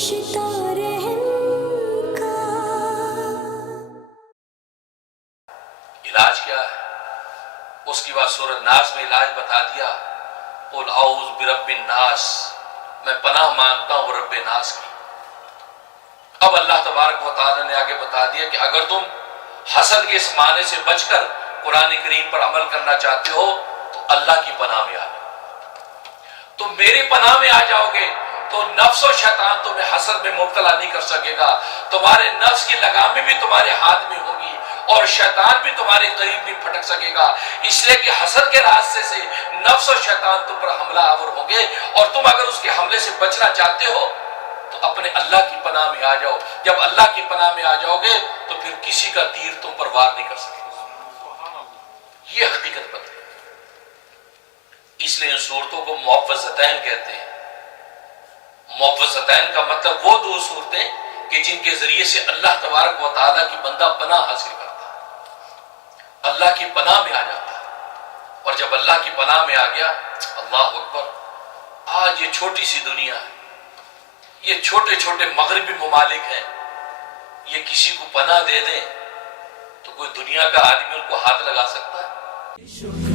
رشتہ رحم کا۔ علاج کیا ہے؟ اس کے بعد سورہ ناس میں علاج بتا دیا، قل اعوذ برب الناس، میں پناہ مانگتا ہوں رب ناس کی۔ اب اللہ تبارک و تعالی نے آگے بتا دیا کہ اگر تم حسد کے اس معنی سے بچ کر قرآن کریم پر عمل کرنا چاہتے ہو تو اللہ کی پناہ میں آ جاؤ۔ تم میری پناہ میں آ جاؤ گے تو نفس و شیطان تمہیں حسد میں مبتلا نہیں کر سکے گا، تمہارے نفس کی لگامیں بھی تمہارے ہاتھ میں ہوگی اور شیطان بھی تمہارے قریب نہیں پھٹک سکے گا، اس لیے کہ حسد کے راستے سے نفس و شیطان تم پر حملہ آور ہوں گے، اور تم اگر اس کے حملے سے بچنا چاہتے ہو تو اپنے اللہ کی پناہ میں آ جاؤ۔ جب اللہ کی پناہ میں آ جاؤ گے تو پھر کسی کا تیر تم پر وار نہیں کر سکے گا۔ یہ حقیقت بتائے، اس لیے ان صورتوں کو معوذتین کہتے ہیں۔ معوذتین کا مطلب وہ دو صورتیں کہ جن کے ذریعے سے اللہ تبارک و تعالیٰ کی بندہ پناہ حاصل کرتا ہے، اللہ کی پناہ میں آ جاتا ہے، اور جب اللہ کی پناہ میں آ گیا، اللہ اکبر، آج یہ چھوٹی سی دنیا ہے، یہ چھوٹے چھوٹے مغربی ممالک ہیں، یہ کسی کو پناہ دے دیں تو کوئی دنیا کا آدمی ان کو ہاتھ لگا سکتا ہے؟